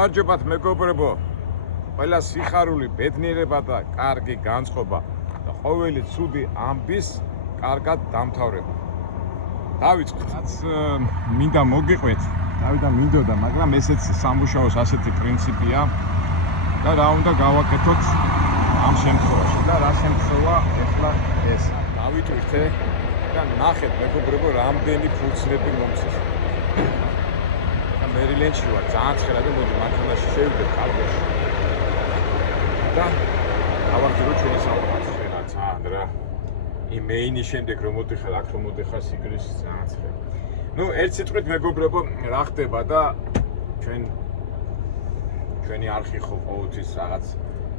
გამარჯობათ მეგობრებო, ყველა სიხარული, ბედნიერება და კარგი განწყობა და ყოველი ცუდი ამბის კარგად დამთავრება. დავიწყოთ. რაც მინდა მოგიყვეთ, თავიდან მინდოდა, მაგრამ ესეც სამუშაოს ასეთი პრინციპია და რა უნდა გავაკეთოთ ამ შემთხვევაში და რა შემთხვევა ეხლა ეს. დავიტვირთე და ნახეთ მეგობრებო, რამდენი ფულცრები მომწეს. მერილენდში ვარ, ძალიან ცხელა და მოდი მანქანაში შევიდეთ კარგოში. და გავაგზავნოთ ჩვენი საუბარი. რა ძალიან რა. იმეინის შემდეგ რომ მოდიხარ, აქ რომ მოდიხარ სიგრის ძალიან ცხელა. ნუ ერთ სიტყვით მეგობრებო, რა ხდება და ჩვენი არხი ხო ყოველთვის რაღაც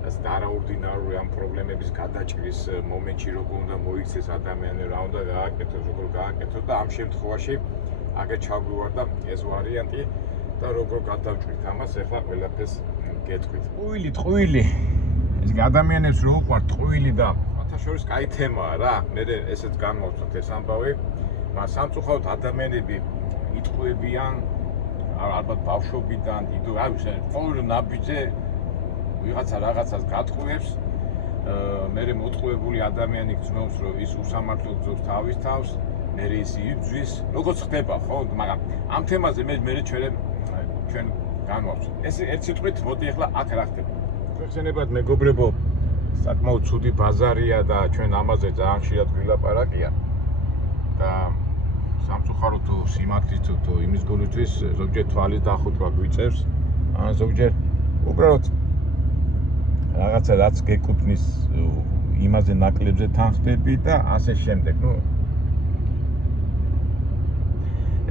ეს არაორდინარული ამ პრობლემების გადაჭრის მომენტში როგორ უნდა მოიქცეს ადამიანი, რა უნდა გააკეთოს, როგორ გააკეთოს და ამ შემთხვევაში აგერ ჩავგვივარ და ეს ვარიანტი და როგორ გადავჭრით ამას, ეხლა ყველაფერს გეტყვით. ტყუილი. ეს ადამიანებს რო უყვართ ტყუილი და შორის კაი თემაა რა. მე ესეც განმოვწოთ ეს ამბავი. მაგრამ სამწუხაროდ ადამიანები იტყუებიან ალბათ ბავშვობიდან, დიდო, რა ვიცი, ყოველ ნაბიჯზე ვიღაცა რაღაცას გატყუებს. მე მოტყუებული ადამიანი გძნობს, რომ ის უსამართლოდ გძობს თავის თავს, მე ის იბძვის, როგორც ხდება, ხო? მაგრამ ამ თემაზე მე ჩვენ განვავწოთ. ეს ერთ სიტყვით მოდი ახლა აქ რა ხდება. ხსენებათ მეგობრებო, საკმაოდ ცუდი ბაზარია და ჩვენ ამაზე ძალიან ხშირად ვილაპარაკია. და სამწუხაროდ თუ სიმართლით თუ იმის გულისთვის ზოგჯერ თვალის დახუტვა გვიწევს, ან ზოგჯერ უბრალოდ რაღაცა რაც გეკუთვნის იმაზე ნაკლებზე თანხდები და ასე შემდეგ. ნუ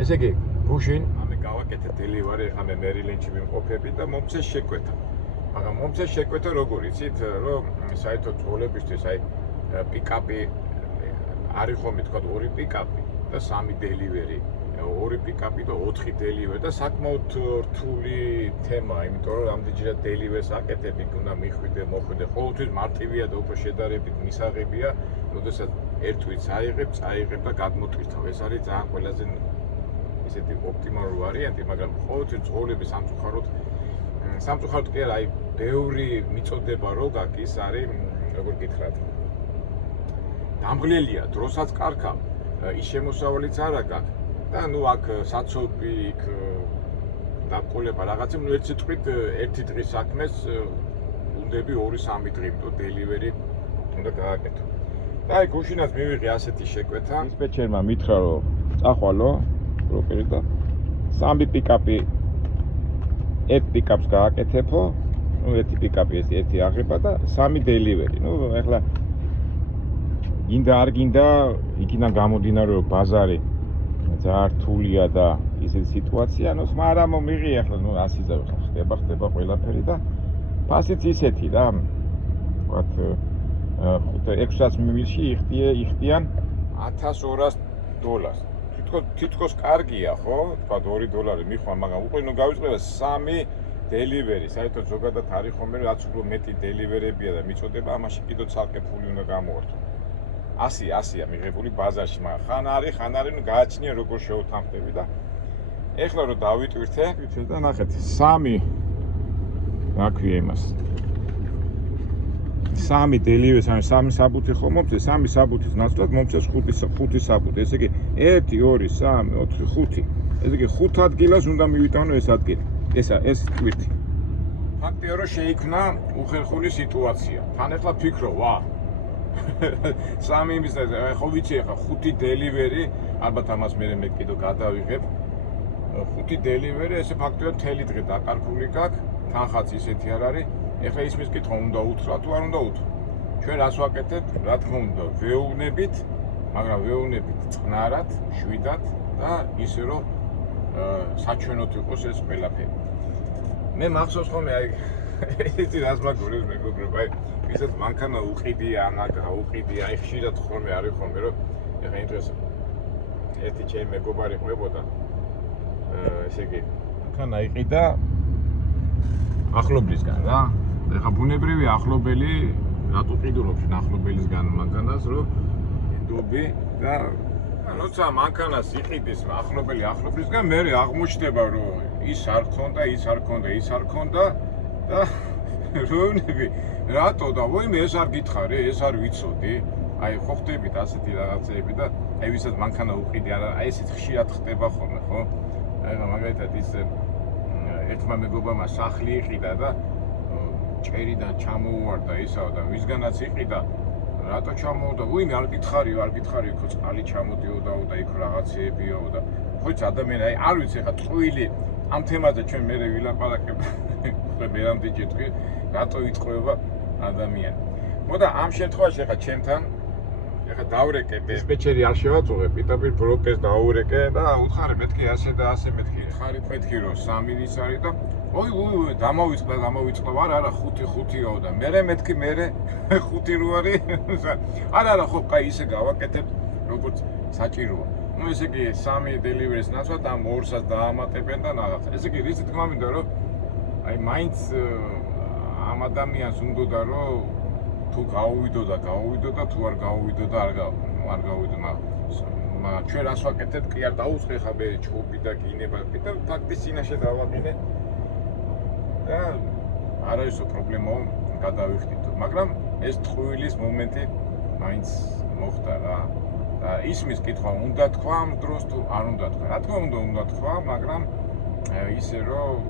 ესე იგი, გუშინ ამე გავაკეთე დელივარი, ახლა მე მერილენდში ვიმყოფები და მომწეს შეკვეთა. მაგრამ მომწეს შეკვეთა როგორ იცით, რომ საერთოდ ძღოლებისთვის აი პიკაპი არის ხომ თქვა 2 პიკაპი და 3 დელივერი, 2 პიკაპი და 4 დელივერი და საკმაოდ რთული თემაა, იმიტომ რომ რამდენჯერად დელივერს აკეთებ, იქ უნდა მიხვიდე, მოხვიდე. ყოველთვის მარტივია და უფრო შედარებით მისაღებია, როდესაც ერთ თვით წაიღებ და გადმოტვირთავ. ეს არის ძალიან ყველაზე ესეთი ოპტიმალური ვარიანტი, მაგრამ ყოველთვის ძღოლები სამწუხაროდ კი არა, აი ბევრი მიწოდება რო გაქვს, ის არის როგორ გითხრათ. დამღლელია, დროსაც კარგავ, ის შემოსავალიც არა გაქვს და ნუ აქ საცობი, იქ დაკოლება რაღაცა, ნუ ერთ სიტყვით ერთი დღის საქმეს უნდები 2-3 დღე, იმიტომ დელივერი უნდა გააკეთო. და აი გუშინაც მივიღე ასეთი შეკვეთა. დისპეჩერმა მითხრა რომ წახვალო ბროკერი და 3 პიკაპი ერთ პიკაპს გააკეთებო, ნუ ერთი პიკაპი ერთი აღება და 3 დელივერი. ნუ ეხლა გინდა არ გინდა, იქიდან გამომდინარე რომ ბაზარი ძალიან რთულია და ისეთი სიტუაცია, ნუ მაგრამ მომიღე ახლა, ნუ ასიძა ხდება ყველაფერი და ფასიც ისეთი რა. ვთქვათ 600 მილში იხდიან $1200. თითქოს კარგია, ხო? თქვა $2 მიხვალ, მაგრამ უკვე ნუ გავიწყდება 3 დელივერი. საერთოდ ზოგადად არის ხომ რაც უფრო მეტი დელივერებია და მიწოდება, ამაში კიდევ ცალკე ფული უნდა გამოვართო. 100-ია მიღებული ბაზარში, მაგრამ ხან არის, ნუ გააჩნია როგორ შევთანხმდები და ეხლა რომ დავიტვირთე და ნახეთ 3 რა ქვია იმას. 3 დელივერი, 3 საბუთი ხომ მომწეს, 3 საბუთის ნაცვლად მომწეს 5 საბუთი. ესე იგი 1, 2, 3, 4, 5. ესე იგი 5 ადგილას უნდა მივიტანო ეს ადგილი. ეს ტვირთი. ფაქტია რომ შეიქმნა უხერხული სიტუაცია. თან ახლა ფიქრო, ვა. 3 იმის და ხო ვიცი ახლა 5 დელივერი, ალბათ ამას მე კიდევ გადავიღებ. 5 დელივერი, ესე ფაქტია მთელი დღე დაკარგული გაქვს, თანხაც ისეთი არ არის. ეხლა ისმის კითხვა უნდა უთხრა თუ არ უნდა უთხრა. ჩვენ რას ვაკეთებთ? რა თქმა უნდა, ვეუბნებით, მაგრამ ვეუბნებით წყნარად, შვიდად და ისე რომ საჩვენოდ იყოს ეს ყველაფერი. მე მახსოვს ხოლმე აი ისი რას მაგურებს მეგობრებო, აი ვისაც მანქანა უყიდია, უყიდია, აი ხშირად ხოლმე არის ხოლმე რომ ეხლა იმ დღეს ერთი ჩემი მეგობარი ყვებოდა. ესე იგი მანქანა იყიდა ახლობლისგან რა. ეხლა ბუნებრივი ახლობელი რატო ყიდულობს ახლობელისგან მანქანას, რომ ინდობი და როცა მანქანას იყიდეს ახლობლისგან მე აღმოჩნდება რომ ის არ ქონდა და როუნები რატო და ვაიმე ეს არ გითხარი ეს არ ვიცოდი აი ხო ხდებით ასეთი რაღაცეები და აი ვისაც მანქანა უყიდე აი ესეც ხშირად ხდება ხოლმე ხო აი მაგალითად ის ერთმა მეგობარმა სახლი იყიდა და ჭერიდან ჩამოუვარდა ისაო და ვისგანაც იყიდა რატო ჩამოვიდა? ვინმე არ გითხარიო, ხო წყალი ჩამოდიოდაო და იქ რაღაცეებიო და ხო ადამიანი აი არ ვიცი ხა წვილი ამ თემაზე ჩვენ მე ვილაპარაკებ ხო მერამდე ჭეთქი რატო იწყვება ადამიანი. მოდა ამ შემთხვევაში ხა ჩემთან ხა დავრეკე დისპეჩერი არ შევაწუღე პირდაპირ ბროკერს დაურეკე და უთხარი მეთქი ასე და ასე მეთქი ხარი მეთქი რომ 3 ის არის და ой დამოვიწყდა არა 5-5-ო და მე მეთქი მე 5 რო არის არა ხო კაი ისე გავაკეთებ როგორც საჭიროა ну ესე იგი 3 დელივერის ნაცვლად ამ 2-საც დაამატებენ და რაღაც ესე იგი რითი თქმა მინდა რომ აი მაინც ამ ადამიანს უნდა რომ თუ გაუვიდო და თუ არ გაუვიდო და არ გავიდო მაგრამ ჩვენ რას ვაკეთებთ კი არ დაუწყე ხა მე ჩუბი და გინება და ფაქტის წინაშე დავაყინე და არ არის პრობლემაა გადავიხდით მაგრამ ეს ტყუილის მომენტი მაინც მოხდა რა და ისმის კითხვა უნდა თქვა ამ დროს თუ არ უნდა თქვა რა თქმა უნდა თქვა მაგრამ ისე რომ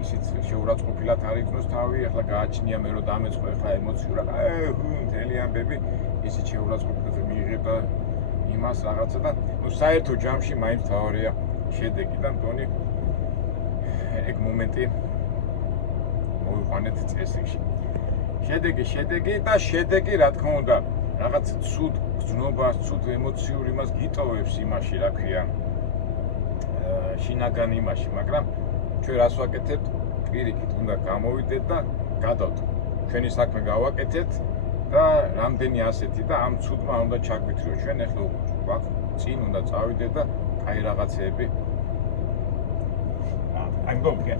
ისიც შეურაცხყოფილად არ იქნოს თავი ახლა გააჩნია მე რომ დამეწყო ახლა ემოციურად მთელი ამბები ისიც შეურაცხყოფილად მიიღებ და იმას რაღაცა და ნუ საერთო ჯამში მაინც თავარია შედეგი და მგონი ეგ მომენტი მოვიყვანეთ წესრიგში შედეგი რა თქმა უნდა რაღაც ცუდ გზნობას ცუდ ემოციურ იმას გიტოვებს იმაში რა ქვია შინაგან იმაში მაგრამ ჩვენ რას ვაკეთებთ პირიქით უნდა გამოვიდეთ და გადავდეთ ჩვენი საქმე გავაკეთეთ და რამდენი ასეთი და ამ ცუდმა უნდა ჩაგვიტრივოთ ჩვენ ახლა გვაქვს წინ უნდა წავიდეთ და აი რაღაცეები აი მოვიგე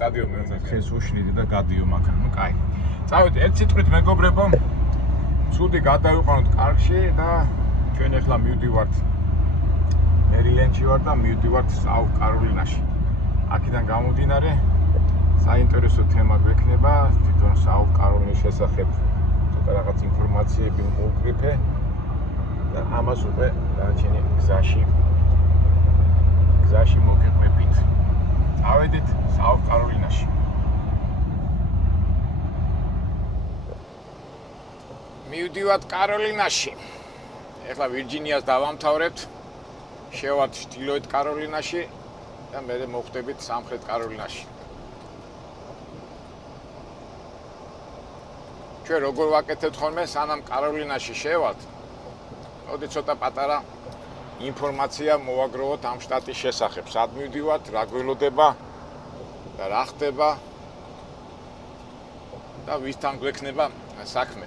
წადიო მე უნდა ხეს უშნიდი და გადიო მაგან ნუ კაი წავიდე ერთ სიტყვით მეგობრებო ცუდი გადავიყვანოთ კარგში და ჩვენ ახლა მივდივართ მერილენდში ვარ და მივდივართ საუთ კაროლინაში აქედან გამომდინარე საინტერესო თემა გვექნება თვითონ საუთ კაროლინის შესახებ ცოტა რაღაც ინფორმაციები მოვუკრიფე და ამას უკვე დარჩენი გზაში მოგეყვებით ავედით საუთ კაროლინაში მივდივართ კაროლინაში ეხლა ვირჯინიას დავამთავრებთ შევართ ჩრდილოეთ კაროლინაში და მე მოხვდებით სამხრეთ კაროლინაში. ჩვენ როგორ ვაკეთებთ ხოლმე სანამ კაროლინაში შევართ? მოდი ცოტა პატარა ინფორმაცია მოვაგროვოთ ამ შტატის შესახებ. სად მივდივართ, რა გველოდება და რა ხდება და ვისთან გვექნება საქმე.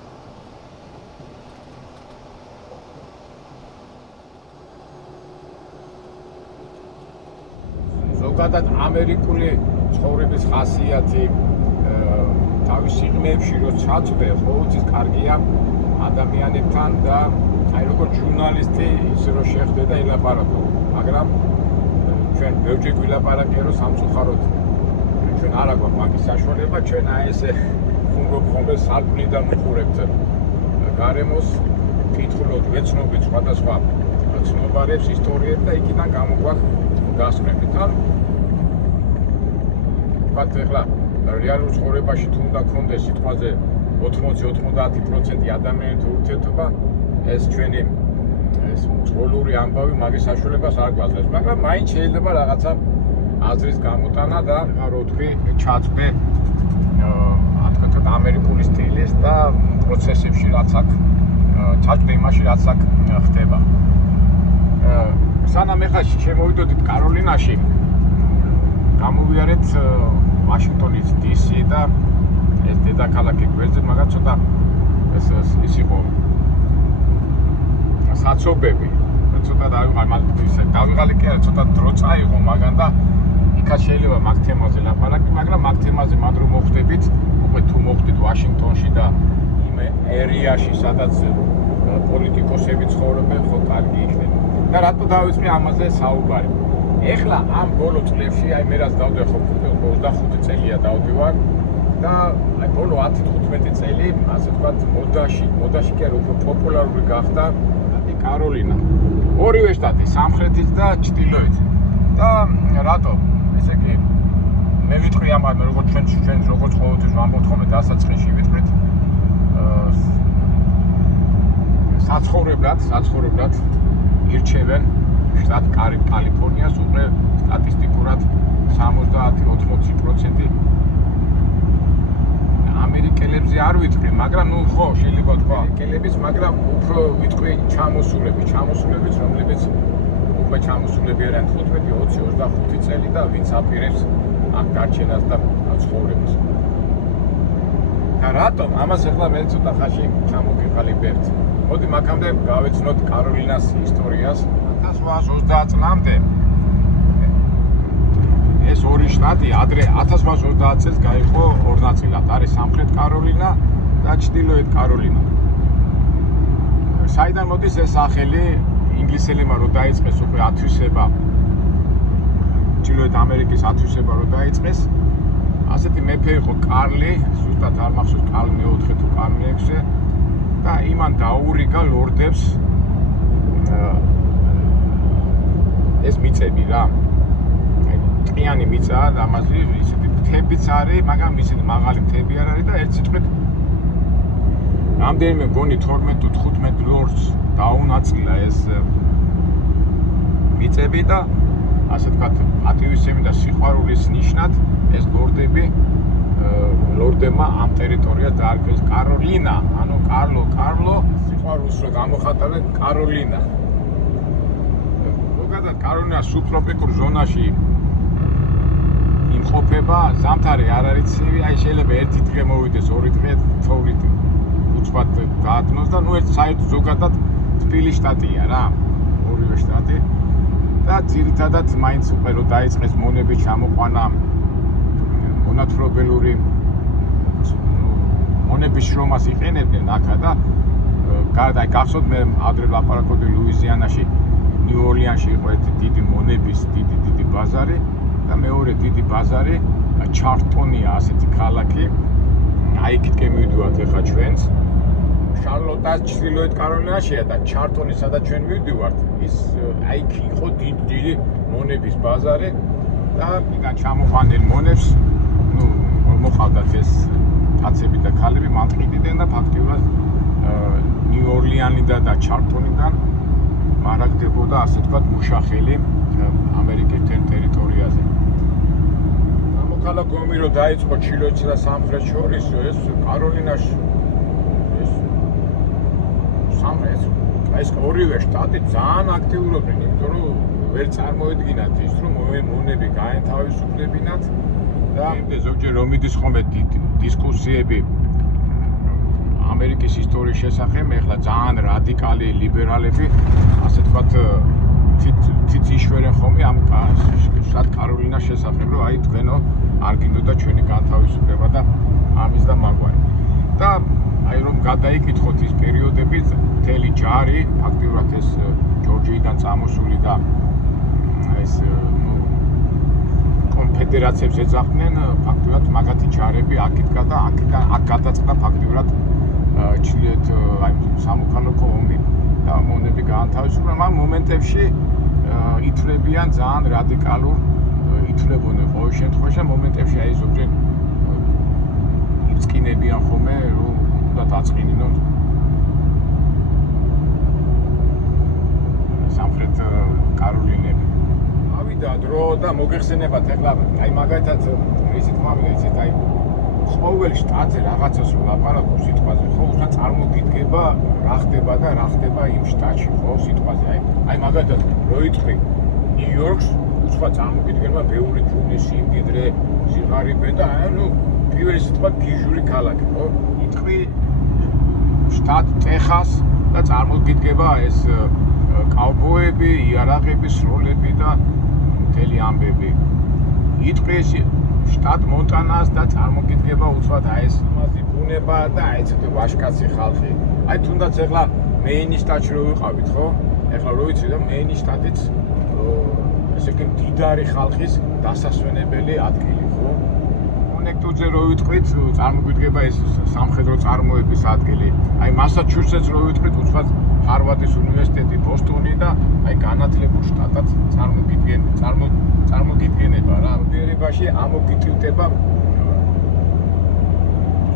ზოგადად ამერიკული ცხოვრების ხასიათი თავის სიღრმეებში რო ჩაწვდე, ყოველთვის კარგია ადამიანებთან და აი როგორც ჟურნალისტი ისე რომ შეხვდე და ელაპარაკო. მაგრამ ჩვენ ბევრჯერ ვილაპარაკე რომ სამწუხაროდ ჩვენ არ აქვს მაგის საშუალება, ჩვენ აი ესე ხუმრობ ხოლმე სარკმლიდან ვუყურებთ გარემოს, კითხულობთ, ვეცნობთ სხვადასხვა ცნობარებს, ისტორიებს და იქიდან გამოგვაქვს გასწრებით. ან ვთქვათ ახლა რეალურ ცხოვრებაში თუ უნდა გქონდეს სიტყვაზე 80-90% ადამიანთა ურთიერთობა, ეს ჩვენი ეს ძღოლური ამბავი მაგის საშუალებას არ გვაძლევს, მაგრამ მაინც შეიძლება რაღაცა აზრის გამოტანა და რო თქვი ჩაწვდე თქვათ ამერიკული სტილის და პროცესებში რაც აქ ჩაწვდე იმაში რაც აქ ხდება. სანამ ეხლა შემოვიდოდით კაროლინაში, გამოვიარეთ ვაშინგტონის DC და ეს დედაქალაქი გვერდზე, მაგრამ ცოტა ის იყო საცობები. ცოტა დავიღალე კი არა, ცოტა დრო წაიღო მაგან და იქაც შეიძლება მაგ თემაზე ლაპარაკი, მაგრამ მაგ თემაზე მანდ რომ მოხვდებით, უკვე თუ მოხვდით ვაშინგტონში და იმ ერიაში, სადაც პოლიტიკოსები ცხოვრობენ, ხო კარგი იქნება. და რატო დავიწყე ამაზე საუბარი? ეხლა ამ ბოლო წლებში, აი მე რაც დავდე ხო 25 წელია დავდივარ და აი ბოლო 10-15 წელი, ასე ვთქვათ, მოდაში კი არა, უფრო პოპულარული გახდა შტატი კაროლინა. ორივე შტატი, სამხრეთით და ჩრდილოეთით. და რატო? ესე იგი მე ვიტყვი ამან, როგორც ჩვენ როგორც ყოველთვის ვამბობთ ხოლმე დასაწყისში ვიტყვით საცხოვრებლად ირჩევენ შტატ კალიფორნიას უკვე სტატისტიკურად 70-80% ამერიკელებზე არ ვიტყვი, მაგრამ ნუ ხო შეიძლება თქვა ამერიკელების, მაგრამ უფრო ვიტყვი ჩამოსულებიც, რომლებიც უკვე ჩამოსულები არიან 15-20-25 წელი და ვინც აპირებს ამ გარჩენას და ცხოვრებას. და რატომ? ამას ახლა მე ცოტა ხანში ჩამოგიყალიბებთ. მოდი მაგამდე გავეცნოთ კაროლინას ისტორიას. 1830 წლამდე ეს ორი შტატი ადრე 1830 წელს გაიყო ორ ნაწილად. არის სამხრეთ კაროლინა და ჩრდილოეთ კაროლინა. საიდან მოდის ეს სახელი? ინგლისელებმა რო დაიწყეს უკვე ათვისება, ჩრდილოეთ ამერიკის ათვისება რო დაიწყეს, ასეთი მეფე იყო კარლი, ზუსტად არ მახსოვს კარლ მეოთხე თუ კარლ მეექვსე და იმან დაურიგა ლორდებს ეს მიწები რა. ტყიანი მიწაა და ამაზე ისეთი მთებიც არის, მაგრამ ისეთი მაღალი მთები არ არის და ერთ სიტყვით რამდენიმე მგონი 12-15 ლორდს დაუნაწილა ეს მიწები და ასე ვთქვათ პატივისცემი და სიყვარულის ნიშნად ეს ლორდებმა ამ ტერიტორიას დაარქვეს კაროლინა, ანუ კარლო სიყვარულს რო გამოხატავენ კაროლინა. ზოგადად კაროლინა სუბტროპიკულ ზონაში იმყოფება, ზამთარი არ არის ცივი, აი შეიძლება ერთი დღე მოვიდეს, ორი დღე თოვლით უცბად გაათმოს და ნუ ერთ საერთოდ ზოგადად თბილი შტატია რა, ორივე შტატი. და ძირითადად მაინც უკვე რო დაიწყეს მონების ჩამოყვანა, მონათხრობელური მონების შრომას იყენებდნენ აქა და გარდა აი გახსოვთ მე ადრე ლაპარაკობდი ლუიზიანაში, ნიუ-ორლიანში იყო ერთი დიდი მონების დიდი ბაზარი და მეორე დიდი ბაზარი ჩარტონია ასეთი ქალაქი. აი იქითკენ მივიდივართ ეხლა ჩვენც. შარლოტას ჩრდილოეთ კაროლინაშია და ჩარტონი სადაც ჩვენ მივიდივართ, ის აი იქ იყო დიდი მონების ბაზარი და იქან ჩამოყვანილ მონებს, ნუ მოყავდათ ეს კაცები და ქალები მანტყიდდნენ და ფაქტიურად ნიუ-ორლიანიდან და ჩარტონიდან მარაგდებოდა ასე ვთქვათ მუშახელი ამერიკის ტერიტორიაზე. ამოქალაკ ომი რო დაიწყო ჩრდილოეთს და სამხრეთს შორის, ეს კაროლინაში ეს ორივე შტატი ძალიან აქტიურობდნენ, იმიტომ რომ ვერ წარმოედგინათ ის, რომ მონები გაენთავისუფლებინათ და ზოგჯერ რომ მიდის ხოლმე დისკუსიები ამერიკის ისტორიის შესახებ, ეხლა ძალიან რადიკალი ლიბერალები, ასე ვთქვათ, თით იშვერენ ხოლმე ამ შტატ კაროლინას შესახებ, რომ აი თქვენო არ გინდოდა ჩვენი განთავისუფლება და ამის და მაგვარი. და აი რომ გადაიკითხოთ ის პერიოდები, მთელი ჯარი, ფაქტიურად ეს ჯორჯიიდან წამოსული და ეს კონფედერაციებს ეძახდნენ, ფაქტიურად მაგათი ჯარები აქ გადაწყდა ფაქტიურად ჩრდილოეთ აი სამოქალაქო ომი და მონები გაანთავისუფლა. ამ მომენტებში ითვლებიან ძალიან რადიკალურ ითვლებოდნენ ყოველ შემთხვევაში, მომენტებში აი ზოგჯერ იწკინებიან ხოლმე, რომ და დაწყინინონ სამხრეთ კაროლინები. ავიდა დრო და მოგეხსენებათ ახლა აი მაგალითად ისეთ მომენტი ისეთ აი ყოველ შტატზე რაღაცას რო ლაპარაკობს სიტყვაზე, ხო, უბრალოდ წარმოგიდგება რა ხდება იმ შტატში, ხო, სიტყვაზე. აი მაგალითად რო იტყვი ნიუ-იორკს, უცბად წარმოგიდგება ბევრი ჯუნი, სიმდიდრე, სიღარიბე და ანუ პირველი სიტყვა გიჟური ქალაქი, ხო? იტყვი შტატ ტეხას და წარმოგიდგება ეს კაუბოები, იარაღები, სროლები და მთელი ამბები. იტყვი შტატ მონტანას და წარმოგიდგება იქნება უცბად აი ეს მასი ბუნება და აი ეს ვაშკაცი ხალხი. აი თუნდაც ეხლა მეინის შტატში რო ვიყავით, ხო? ეხლა რო ვიცი და მეინის შტატიც ესე იგი მდიდარი ხალხის დასასვენებელი ადგილი, ხო? კონექტუძე რო ვიტყვით, წარმოგვიდგება ეს სამხედრო წარმოების ადგილი. აი მასაჩუსეტს რო ვიტყვით, უცბად ჰარვარდის უნივერსიტეტი, ბოსტონი და აი განათლებულ შტატად წარმოგიდგენება რა. პირებაში ამოგიტივდება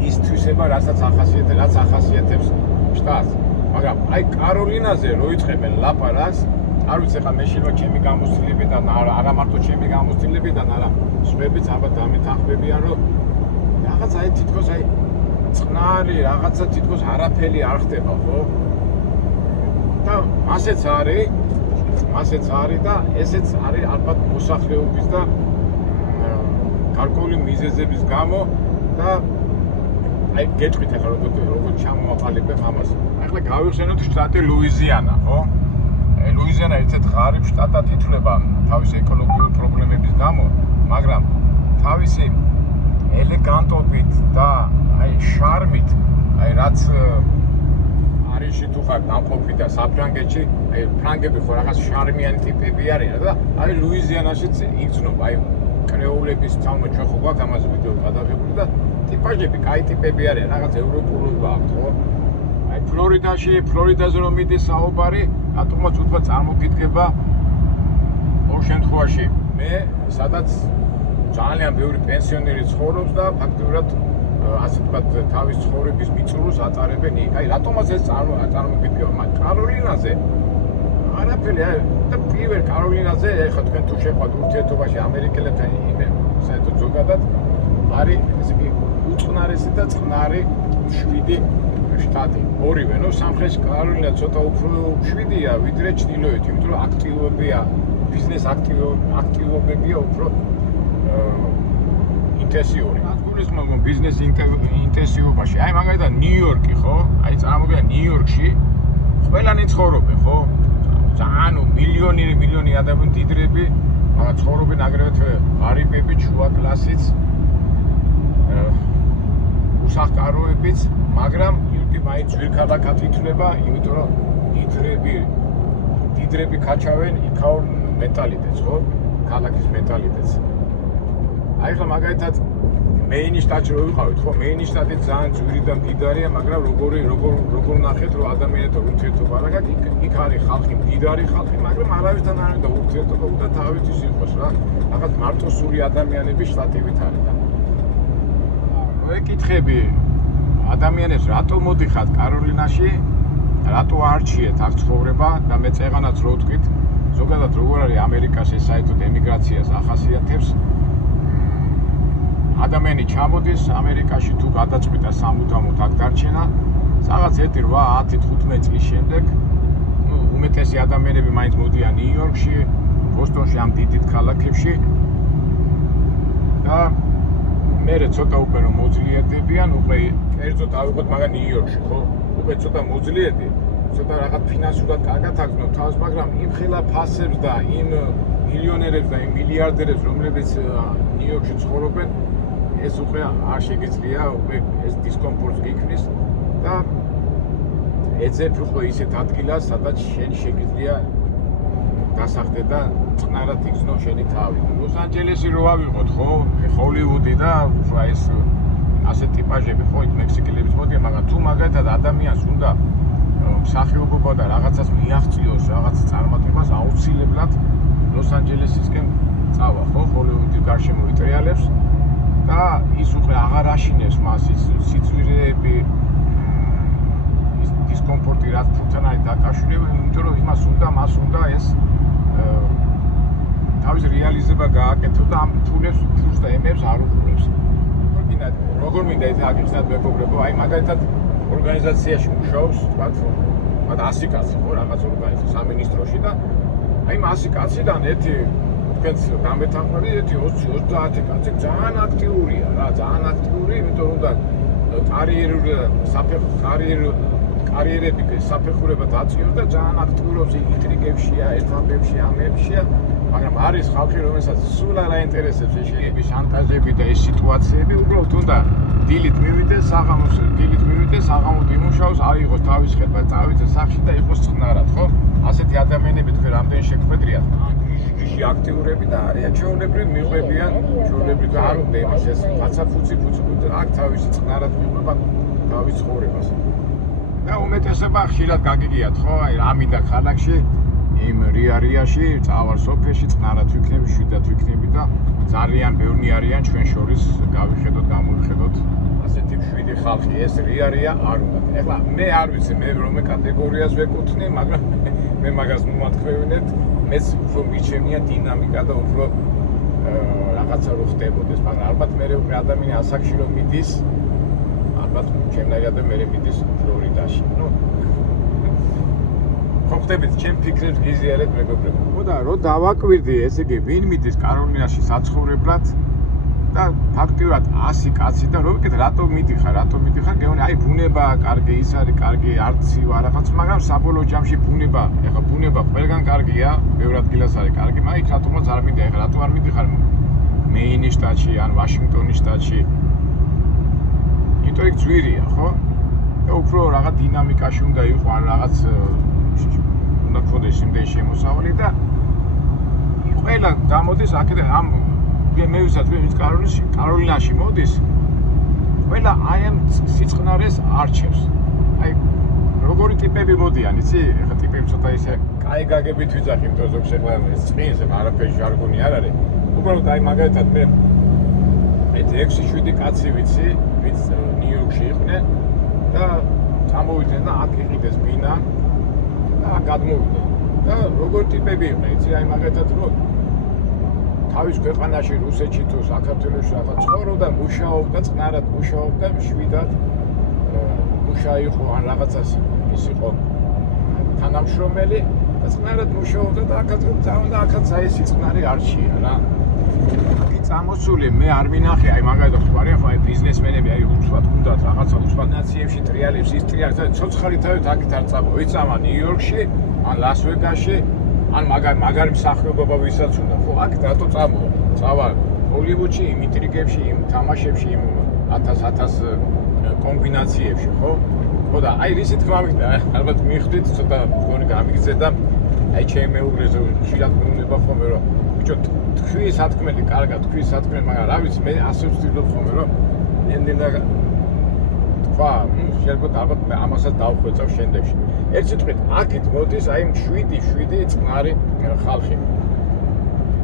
ის თვისება, რაც ახასიათებს შტატს. მაგრამ აი კაროლინაზე რო იწყებენ ლაპარაკს, არ ვიცი ხა მე შეიძლება ჩემი გამოცდილებიდან არა მარტო ჩემი გამოცდილებიდან, არა სხვაებიც ალბათ დამეთანხმებიან, რომ რაღაცა აი თითქოს აი წყნარი რაღაცა თითქოს არაფერი არ ხდება, ხო? და მასეც არის და ესეც არის ალბათ მოსახლეობის და გარკვეული მიზეზების გამო და აი გეტყვით ახლა როგორ ჩამოვაყალიბებ ამას. ახლა გავიხსენოთ შტატი ლუიზიანა, ხო? ლუიზიანა ერთ-ერთ ღარიბ შტატად ითვლება თავისი ეკოლოგიური პრობლემების გამო, მაგრამ თავისი ელეგანტობით და აი შარმით, აი რაც არიში თუ ხარ დამყოფი და საფრანგეთში, აი ფრანგები ხო რაღაც შარმიანი ტიპები არიან და აი ლუიზიანაშიც იგრძნობა აი კრეოლების თამო ჩვენ ხო გვაქვს ამაზე ვიდეო გადაღებული და ტიპაჟები, კაი ტიპები არიან, რაღაც ევროპულობა აქვს, ხო? აი ფლორიდაზე რომ მიდის საუბარი, რატომაც უცბად წარმოგიდგება ორ შემთხვევაში მე სადაც ძალიან ბევრი პენსიონერი ცხოვრობს და ფაქტობრივად ასე ვთქვათ თავის ცხოვრების მიწურულს ატარებენ იქ. აი რატომაც ეს წარმოგიდგება, მაგრამ კაროლინაზე არაფერი და პირველ კაროლინაზე ეხლა თქვენ თუ შეხვდათ ურთიერთობაში ამერიკელებთან საერთოდ ზოგადად არის ესე იგი უწყნარესი და წყნარი 7 შტატი. ორივე, ნუ სამხრეთ კაროლინა ცოტა უფრო შვიდია ვიდრე ჩრდილოეთი, იმიტომ რომ აქტივობია, ბიზნეს აქტივობებია უფრო ინტენსიური. გულისხმობ ბიზნეს ინტენსივობაში. აი მაგალითად ნიუ-იორკი, ხო? აი წარმოგიდგენთ ნიუ-იორკში ყველანი ცხოვრობენ, ხო? ძალიან მილიონი ადამიანი დიდრები, მაგრამ ცხოვრობენ აგრეთვე ღარიბები, შუა კლასიც, უსახკაროებიც, მაგრამ იურკი მაინც ძვირქალაქად ითვლება, იმიტომ რომ დიდრები ქაჩავენ იქაურ მენტალიტეტს, ხო? ქალაქის მენტალიტეტს. აი ხა მაგალითად მეინის შტატში რო ვიყავით, ხო? მეინის შტატი ძალიან ძვირი და მდიდარია, მაგრამ როგორ ნახეთ, რომ ადამიანებთან ურთიერთობა არ აქვს, იქ არის ხალხი, მდიდარი ხალხი, მაგრამ არავისთან არ უნდა ურთიერთობა და თავისთვის იყოს რა. რაღაც მარტოსული ადამიანების შტატივით არის და ეკითხები ადამიანებს რატო მოდიხართ კაროლინაში, რატო არჩიეთ აქ ცხოვრება და მე წეღანაც რო ვთქვით, ზოგადად როგორ არის ამერიკას ეს საერთოდ ემიგრაციას ახასიათებს. ადამიანი ჩამოდის ამერიკაში თუ გადაწყვიტა სამუდამოდ აქ დარჩენა, რაღაც 1, 8, 10-15 წლის შემდეგ, ნუ უმეტესი ადამიანები მაინც მოდიან ნიუ-იორკში, ბოსტონში ამ დიდ ქალაქებში და მერე ცოტა უკვე რომ მოძლიერდებიან, უკვე კერძოდ ავიღოთ მაგალითად ნიუ-იორკში, ხო? უკვე ცოტა მოძლიერდი, ცოტა რაღაც ფინანსურად კარგად აგზნობ თავს, მაგრამ იმ ხელა ფასებს და იმ მილიონერებს და იმ მილიარდერებს, რომლებიც ნიუ-იორკში ცხოვრობენ, ეს უკვე არ შეგიძლია, უკვე ეს დისკომფორტს გიქმნის და ეძებ უკვე ისეთ ადგილას, სადაც შენ შეგიძლია გასახდე და წყნარად იგრძნო შენი თავი. ლოს-ანჯელესი რო ავიღოთ, ხო? ჰოლივუდი და უფრო ეს ასეთ ტიპაჟები, ხო, იქ მექსიკელების მოდიან, მაგრამ თუ მაგალითად ადამიანს უნდა მსახიობობა და რაღაცას მიაღწიოს, რაღაც წარმატებას, აუცილებლად ლოს-ანჯელესისკენ წავა, ხო? ჰოლივუდის გარშემო იტრიალებს და ის უკვე აღარ აშინებს მას ის სიძვირეები, ის დისკომფორტი, რაც ფულთან არის დაკავშირებული, იმიტომ რომ მას უნდა ეს თავის რეალიზება გააკეთოს და ამ ფულს და ემებს არ უყურებს. როგორ მინდა ეს აგიხსნათ მეგობრებო, აი მაგალითად ორგანიზაციაში მუშაობს, თქვათ, 100 კაცი ხო რაღაც ორგანიზაციაში სამინისტროში და აი 100 კაციდან ერთი თქვენს გამეთანხმები, ერთი 20-30 კაცი ძალიან აქტიურია რა, ძალიან აქტიური, იმიტომ რომ უნდა კარიერები საფეხურებად აწიოს და ძალიან აქტიურობს ინტრიგებშია, ერთმანეთში, ამებშია, მაგრამ არის ხალხი, რომელსაც სულ არ აინტერესებს ეს შენების შანტაჟები და ეს სიტუაციები, უბრალოდ უნდა დილით მივიდეს საღამოდ იმუშაოს, აიღოს თავის ხელფას, წავიდეს სახში და იყოს წყნარად, ხო? ასეთი ადამიანები თქვენ რამდენი შეგვედრიათ? გიჟი აქტიურები და არიან ჩვეულებრივ მიყვებიან, ჩვეულებრივ არ უნდა იმას ეს ფუცი აქ თავისი წყნარად მიყვება თავის ცხოვრებას. და უმეტესობა ხშირად გაგიგიათ, ხო? აი რამინდა ქალაქში იმ რიაში, წავალ სოფელში წყნარად ვიქნები, შვიდად ვიქნები და ძალიან ბევრი არიან ჩვენ შორის გავიხედოთ, გამოვიხედოთ. ასეთი მშვიდი ხალხი, ეს რია არ უნდა. ეხლა მე არ ვიცი, მე რომელ კატეგორიას ვეკუთვნი, მაგრამ მე მაგას მომათქვევინეთ, მეც უფრო მიჩემია დინამიკა და უფრო რაღაცა რო ხდებოდეს, მაგრამ ალბათ მე უკვე ადამიანი ასაკში რომ მიდის, ალბათ ჩემნაირად მე მიდის ფლორიდაში. ნუ ხოხდებით, ჩემ ფიქრებს გიზიარეთ მეგობრებო. ხო და რო დავაკვირდი, ესე იგი, ვინ მიდის კაროლინაში საცხოვრებლად და ფაქტიურად 100 კაცი და რო ვიკეთე რატომ მიდიხარ, გეუბნე, აი ბუნება კარგი, ის არის კარგი, არც ვარაღაც, მაგრამ საბოლოო ჯამში ბუნება ყველგან კარგია, ბევრ ადგილას არის კარგი, მაგრამ იქ რატომაც არ მინდა, ეხლა რატომ არ მიდიხარ მეინის შტატში ან ვაშინგტონის შტატში? იმიტომ იქ ძვირია, ხო? და უფრო რაღაც დინამიკაში უნდა იყო ან რაღაც უნდა გქონდეს იმდენი შემოსავალი და ყველა გამოდის აქედან ამ მე ვისაც ვინც კაროლინაში მოდის, ყველა აი ამ სიწყნარეს არჩევს. აი როგორი ტიპები მოდიან, იცი? ეხლა ტიპები ცოტა ისე კაი გაგებით ვიძახი, იმიტომ ზოგ შეხლა ეს წინს არაფერი ჟარგონი არ არის. უბრალოდ აი მაგალითად მე 6-7 კაცი ვიცი, ვინც ნიუ-იორკში იყვნენ და წამოვიდნენ და აქ იყიდეს ბინა და გადმოვიდნენ. და როგორ ტიპები იყვნენ, იცი? აი მაგალითად რომ თავის ქვეყანაში, რუსეთში თუ საქართველოში რაღაც ცხოვრობდა, მუშაობდა, წყნარად მუშაობდა, შვიდად მუშა იყო ან რაღაცას ის იყო თანამშრომელი და წყნარად მუშაობდა და აქაც წავიდა, აქაც აი ეს წყნარი არჩია რა. წამოსული მე არ მინახე, აი მაგალითად ვთქვარი, ხო აი ბიზნესმენები, აი უცბად უნდათ რაღაცა უცბად ნაციებში ტრიალებს, ის ტრიალებს და ცოცხალი თავით აქეთ არ წამო, იწამა ნიუ-იორკში, ან ლას-ვეგასში, ან მაგარი მსახიობობა ვისაც უნდა, ხო, აქეთ რატო წამოვა? წავა ჰოლივუდში, იმ ინტრიგებში, იმ თამაშებში, იმ 1000 კომბინაციებში, ხო? ხო და აი რისი თქმა მინდა, ალბათ მიხვდით, ცოტა გონი გამიგრძე და აი ჩემი მეუღლეზე ხშირად მეუბნება ხოლმე რომ ბიჭო თქვი სათქმელი, კარგად თქვი სათქმელი, მაგრამ რა ვიცი, მე ასე ვცდილობ ხოლმე რომ ნენდენა თქვა, შეიძლება ალბათ მე ამასაც დავხვეწავ შემდეგში. ერთ სიტყვით, აქეთ მოდის აი 7 წყნარი ხალხი.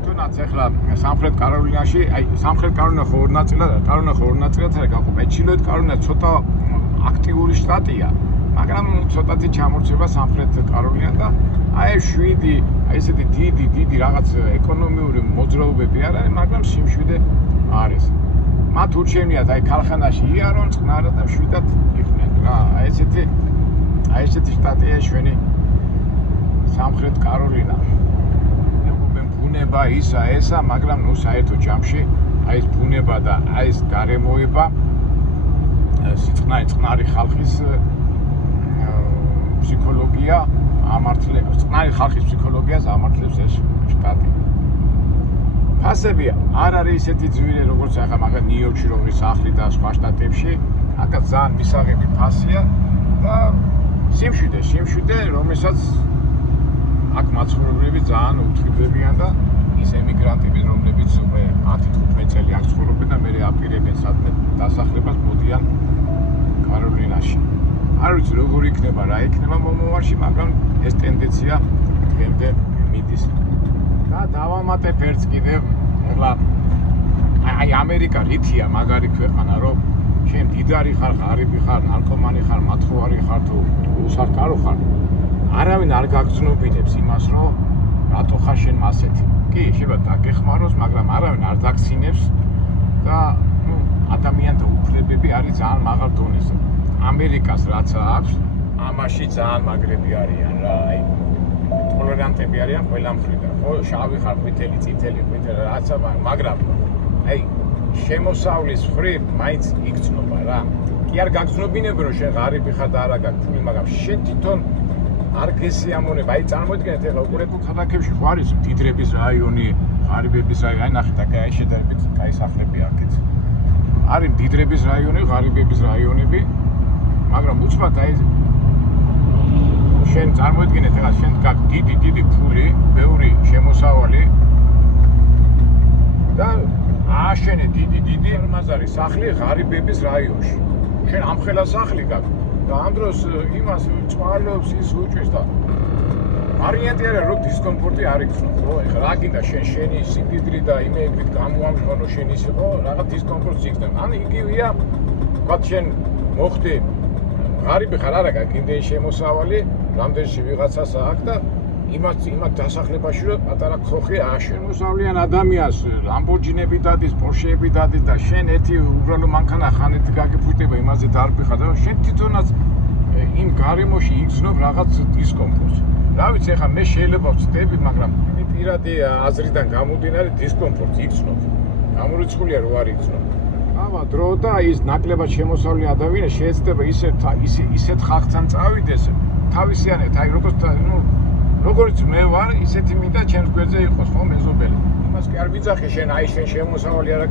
თუნდაც ეხლა სამხრეთ კაროლინაში, აი სამხრეთ კაროლინა ხო ორ ნაწილად არის გაყოფილი. ჩრდილოეთ კაროლინა ცოტა აქტიური შტატია, მაგრამ ცოტათი ჩამორჩება სამხრეთ კაროლინა და აი 7 აი ესეთი დიდი რაღაც ეკონომიური მოძრაობები არ არის, მაგრამ სიმშვიდე არის. მათ ურჩევნიათ აი ქარხანაში იარონ წყნარად და შვიდად იყვნენ რა. აი ესეთი შტატია ჩვენი სამხრეთ კაროლინა. ბუნება ესა, მაგრამ ნუ საერთო ჯამში აი ეს ბუნება და აი ეს გარემოება წყნარი ხალხის ფსიქოლოგია ამართლებს, წყნარი ხალხის ფსიქოლოგიას ამართლებს ეს შტატი. ფასები არ არის ისეთი ძვირი, როგორც ახლა მაგალითად ნიუ-იორკში რომ ის სახლი და სხვა შტატებში, აქაც ძალიან მისაღები ფასია და სიმშვიდე, რომელსაც აქ მაცხოვრებლები ძალიან უთხრიდებიან და ის ემიგრანტები, რომლებიც უკვე 10-15 წელი აქ ცხოვრობენ და მერე აპირებენ სადმე დასახლებას, მოდიან კაროლინაში. არ ვიცი როგორ იქნება, რა იქნება მომავალში, მაგრამ ეს ტენდენცია დღემდე მიდის. და დავამატებ ერთს კიდევ, ეხლა აი ამერიკა რითია მაგარი ქვეყანა, რომ შენ დიდარი ხარ, ღარიბი ხარ, ნარკომანი ხარ, მათხოვარი ხარ თუ უსარკარო ხარ, არავინ არ გაგრძნობინებს იმას, რომ რატო ხარ შენ მასეთი. კი, შეიძლება დაგეხმაროს, მაგრამ არავინ არ დაგცინებს და ადამიანთა უფლებები არის ძალიან მაღალ დონეზე. ამერიკას რაც აქვს, ამაში ძალიან მაგრები არიან რა, აი ტოლერანტები არიან ყველა მხრიდან, ხო, შავი ხარ, ყვითელი, წითელი, რაცა, მაგრამ აი შემოსავლის მხრივ მაინც იგრძნობა რა. კი არ გაგრძნობინებ რომ შენ ღარიბი ხარ და არა გაქვს ფული, მაგრამ შენ თვითონ არ გესიამონება. აი წარმოიდგინეთ ეხლა უკრეფო ქალაქებში ხო არის დიდრების რაიონი, ღარიბების რაიონი, აი ნახეთ აქ აი შედარებით კაი სახლები აქეთ. არის მდიდრების რაიონი, ღარიბების რაიონები, მაგრამ უცბად აი შენ წარმოიდგინე ახლა შენ გაქვს დიდი ფული, ბევრი შემოსავალი და ააშენე დიდი მაზარი სახლი ღარიბების რაიონში. შენ ამხელა სახლი გაქვს და ამ დროს იმას წვალობს ის უჭვის და ვარიანტი არა რომ დისკომფორტი არ იქნო, ხო? ეხლა რა გინდა შენი სიმდიდრე და იმეებით გამოამჟღავნო შენ ის იყო, რაღაც დისკომფორტს იქნება. ან იგივეა, ვთქვათ შენ მოხდი ღარიბი ხარ არა გინდა შემოსავალი, რამდენში ვიღაცას აქვს და იმათ დასახლებაში რომ პატარა ხოხი ააშენო. შემოსავლიან ადამიანს ლამბორჯინები დადის, პორშეები დადის და შენ ერთი უბრალო მანქანა ხანეთი გაგიფუტება იმაზე დარბიხარ და შენ თვითონაც იმ გარემოში იგრძნობ რაღაც დისკომფორტს. რა ვიცი, ახლა მე შეიძლება ვწდები, მაგრამ მე პირადი აზრიდან გამომდინარე დისკომფორტს იგრძნობ. გამორიცხულია რომ არ იგრძნობ. აბა დრო და ის ნაკლებად შემოსავლი ადამიანი შეიძლება ისეთ ხალხთან წავიდეს თავისიანად, აი როგორც მე ვარ, ისეთი მინდა ჩემს გვერდზე იყოს, ხო, მეზობელი. იმას კი არ ვიძახე შენ, აი შენ შემოსავალი არა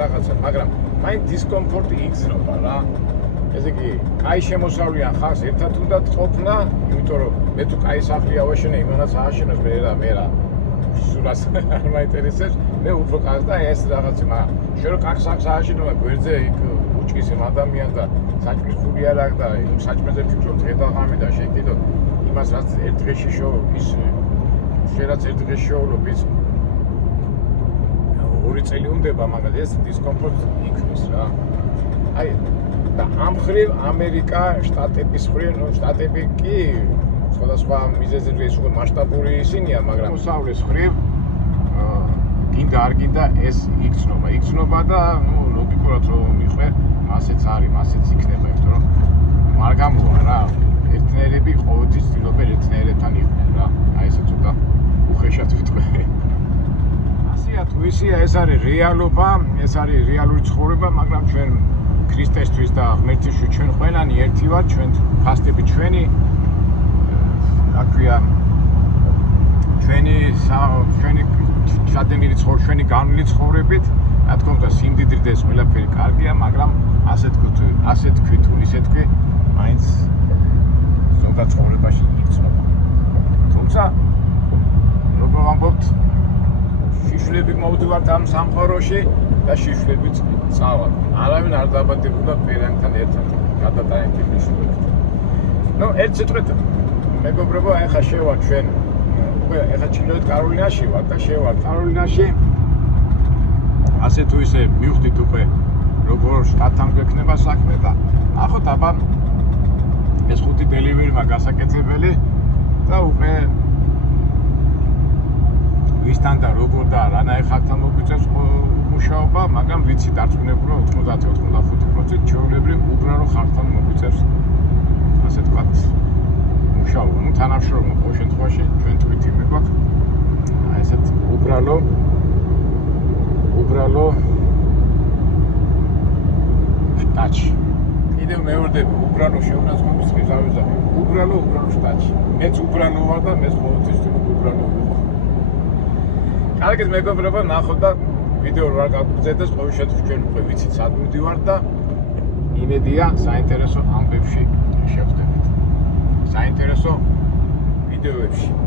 რაღაცა, მაგრამ მაინც დისკომფორტი იგრძნობა რა. ესე იგი, კაი შემოსავლიან ხალხს ერთად უნდა ყოფნა, იმიტომ რომ მე თუ კაი სახლი ავაშენე, იმანაც ააშენოს მე რა. სულაც არ მაინტერესებს, მე უფრო კაც და ეს რაღაცა, მაგრამ შენ რო კაც სახლს ააშენო, გვერდზე იქ უჭის იმ ადამიან და საჭმლის ფული არ აქვს და იმ საჭმელზე ფიქრობ დღე და ღამე და შენ კიდო იმას რაც ერთ დღეში ის შენაც ერთ დღეში შოულობ ის 2 წელი უნდება, მაგრამ ეს დისკომფორტი იქნება რა. აი და ამ ხრივ ამერიკა, შტატების ხრივ, შტატები კი სხვადასხვა მიზეზით ეს უკვე მასშტაბური ისინია, მაგრამ მოსავლის ხრივ გინდა არ გინდა ეს იგრძნობა და ლოგიკურად რომ მიყვე, ასეც არის, ასეც იქნება, იმიტომ რომ არ გამოვა რა. ერთნაირები ყოველთვის ცდილობენ ერთნაირებთან იყვნენ რა. აი ესე ცოტა უხეშად ვიტყვი. ასეა თუ ისეა, ეს არის რეალობა, ეს არის რეალური ცხოვრება, მაგრამ ჩვენ ქრისტესთვის და ღმერთისთვის ჩვენ ყველანი ერთი ვართ, ჩვენ ფასტები ჩვენი აქვია ჩვენი შადენილი ჩვენი განვლილი ცხოვრებით, რა თქმა უნდა სიმდიდრე და ეს ყველაფერი კარგია, მაგრამ ასე თქვი თუ ისე თქვი, მაინც ზოგადად ცხოვრებაში იგრძნობა. თუმცა როგორ ვამბობთ, შიშვლები მოვდივართ ამ სამყაროში და შიშვლებით წავალ. არავინ არ დაბადებულა პერანგთან ერთად გადატანებული შიშვლებით. ერთ სიტყვით მეგობრებო, ეხლა შევარ ჩვენ უკვე ეხლა ჩრდილოეთ კაროლინაში ვარ და შევარ კაროლინაში. ასე თუ ისე მივხვდით უკვე როგორ შტატთან გვექნება საქმე და ნახოთ აბა ეს 5 დელივერმა გასაკეთებელი და უკვე ვისთან და როგორ და რანაირ ხალხთან მოგვიწევს მუშაობა, მაგრამ ვიცი დარწმუნებული 90-95% ჩვეულებრივ უბრალო ხალხთან მოგვიწევს ასე თქვათ მუშაობა. თანამშრომლობა ყოველ შემთხვევაში ჩვენ თვით იმი გვაქვს აი ესეთ უბრალო შტატში. კიდევ მეორდები უბრალო შეუნაცვლობის ღირსავიზა. უბრალო შტატში. მეც უბრალო ვარ და მეც ყოველთვის უბრალო ვარ. კარგით მეგობრებო, ნახოთ და ვიდეო რა გაგრძელდეს, ყოველ შემთხვევაში ჩვენ უკვე ვიცით სად მივდივართ და იმედია საინტერესო ამბებში შევხვდებით. საინტერესო ვიდეოებში.